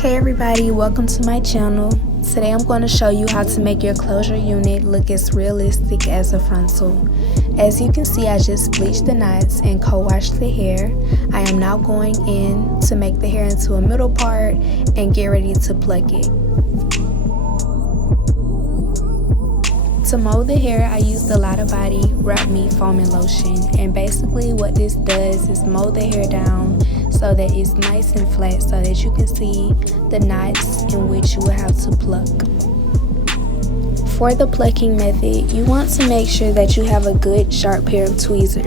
Hey everybody, welcome to my channel. Today I'm going to show you how to make your closure unit look as realistic as a frontal. As you can see, I just bleached the knots and co-washed the hair. I am now going in to make the hair into a middle part and get ready to pluck it. To mold the hair, I used the Aliyeh Body Wrap Me Foaming Lotion, and basically what this does is mold the hair down so that it's nice and flat so that you can see the knots in which you will have to pluck. For the plucking method, you want to make sure that you have a good sharp pair of tweezers.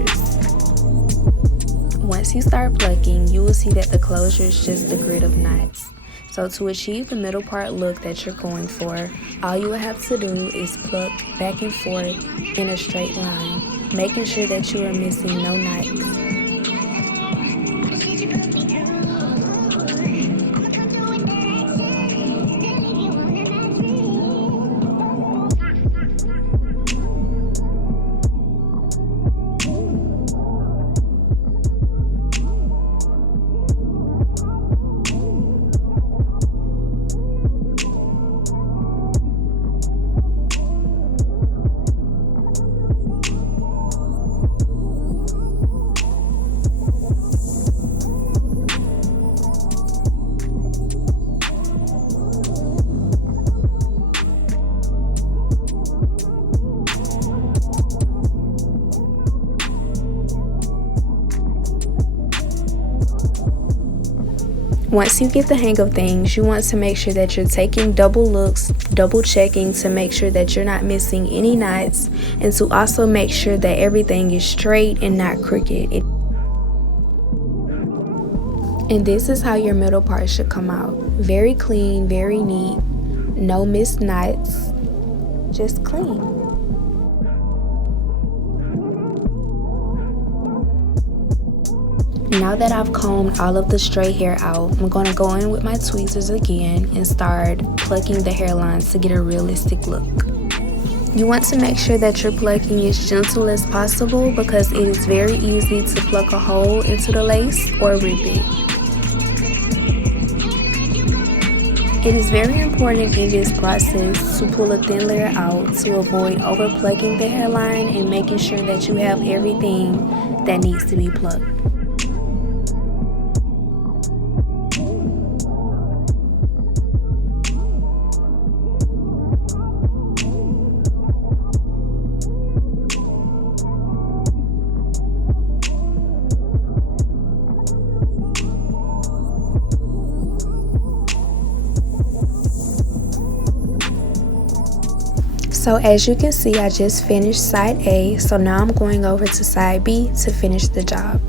Once you start plucking, you will see that the closure is just a grid of knots. So to achieve the middle part look that you're going for, all you will have to do is pluck back and forth in a straight line, making sure that you are missing no knots. Once you get the hang of things, you want to make sure that you're taking double looks, double checking to make sure that you're not missing any knots, and to also make sure that everything is straight and not crooked. And this is how your middle part should come out. Very clean, very neat, no missed knots, just clean. Now that I've combed all of the stray hair out, I'm going to go in with my tweezers again and start plucking the hairlines to get a realistic look. You want to make sure that your plucking is gentle as possible because it is very easy to pluck a hole into the lace or rip it. It is very important in this process to pull a thin layer out to avoid over plucking the hairline and making sure that you have everything that needs to be plucked. So as you can see, I just finished side A, so now I'm going over to side B to finish the job.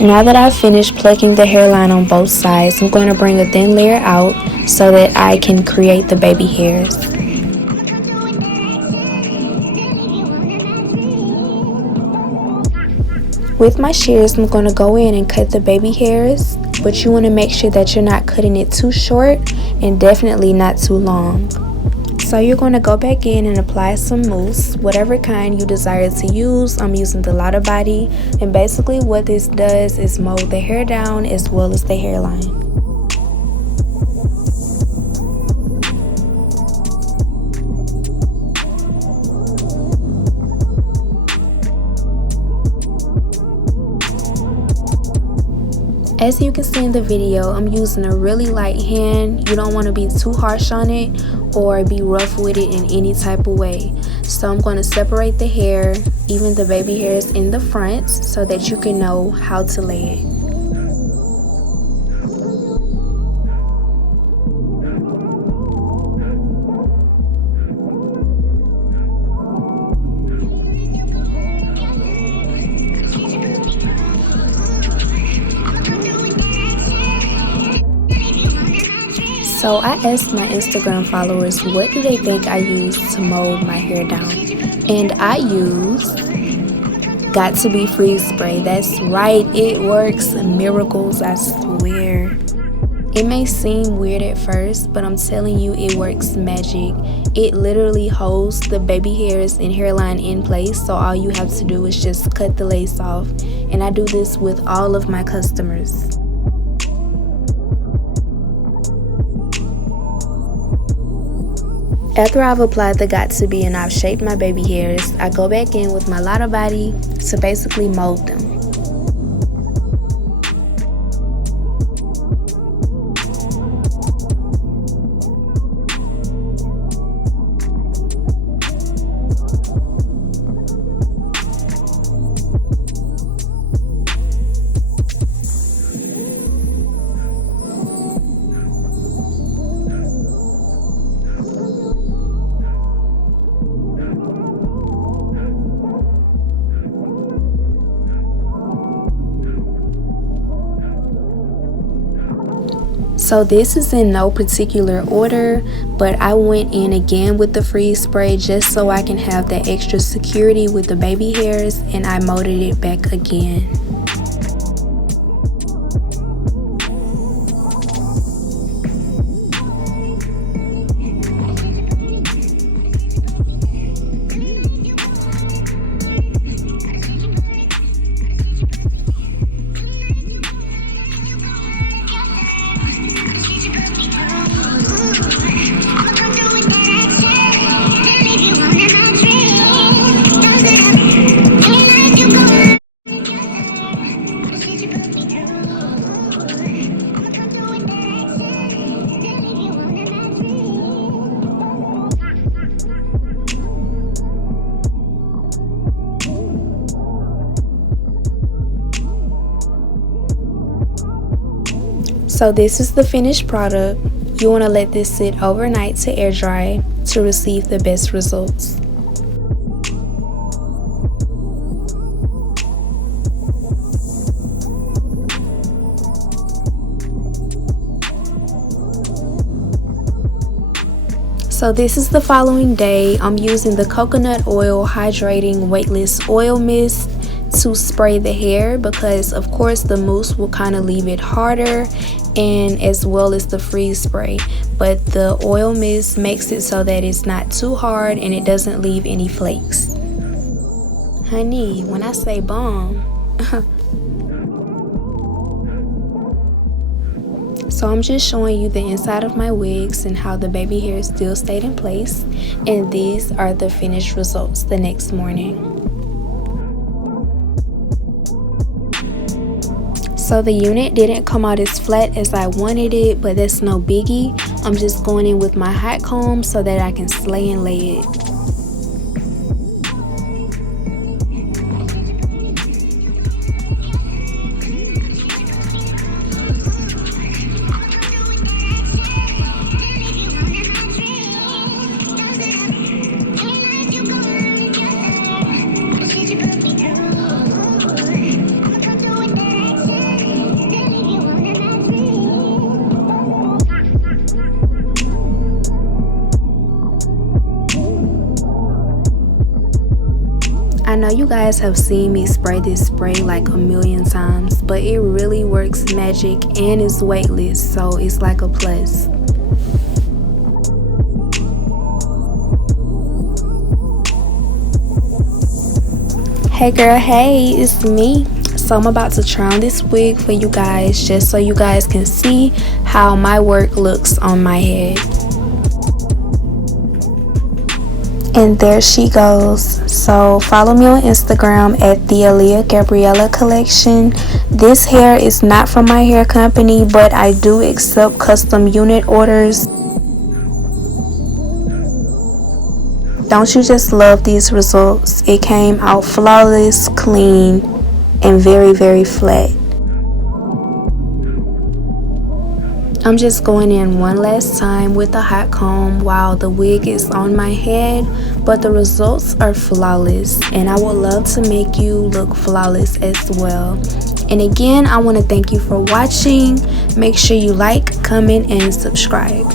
Now that I've finished plucking the hairline on both sides, I'm going to bring a thin layer out so that I can create the baby hairs. With my shears, I'm going to go in and cut the baby hairs, but you want to make sure that you're not cutting it too short and definitely not too long. So you're going to go back in and apply some mousse, whatever kind you desire to use. I'm using the Aliyeh Body, and basically what this does is mold the hair down as well as the hairline. As you can see in the video, I'm using a really light hand. You don't want to be too harsh on it or be rough with it in any type of way. So I'm going to separate the hair, even the baby hairs in the front, so that you can know how to lay it. So I asked my Instagram followers what do they think I use to mold my hair down, and I used got to be freeze spray. That's right, it works miracles, I swear. It may seem weird at first, but I'm telling you, it works magic. It literally holds the baby hairs and hairline in place, so all you have to do is just cut the lace off. And I do this with all of my customers. After I've applied the got-to-be and I've shaped my baby hairs, I go back in with my Lotto body to basically mold them. So this is in no particular order, but I went in again with the freeze spray just so I can have that extra security with the baby hairs, and I molded it back again. So this is the finished product. You want to let this sit overnight to air dry to receive the best results. So this is the following day. I'm using the coconut oil hydrating weightless oil mist to spray the hair, because of course the mousse will kind of leave it harder, and as well as the freeze spray, but the oil mist makes it so that it's not too hard and it doesn't leave any flakes. Honey, when I say bomb. So I'm just showing you the inside of my wigs and how the baby hair still stayed in place, and these are the finished results the next morning. So the unit didn't come out as flat as I wanted it, but that's no biggie. I'm just going in with my hot comb so that I can slay and lay it. I know you guys have seen me spray this spray like a million times, but it really works magic and it's weightless, so it's like a plus. Hey girl, hey, it's me. So I'm about to try on this wig for you guys, just so you guys can see how my work looks on my head. And there she goes. So follow me on Instagram at the aliyehgabriellacollection. This hair is not from my hair company, but I do accept custom unit orders. Don't you just love these results? It came out flawless, clean, and very, very flat. I'm just going in one last time with a hot comb while the wig is on my head, but the results are flawless, and I would love to make you look flawless as well. And again, I want to thank you for watching. Make sure you like, comment, and subscribe.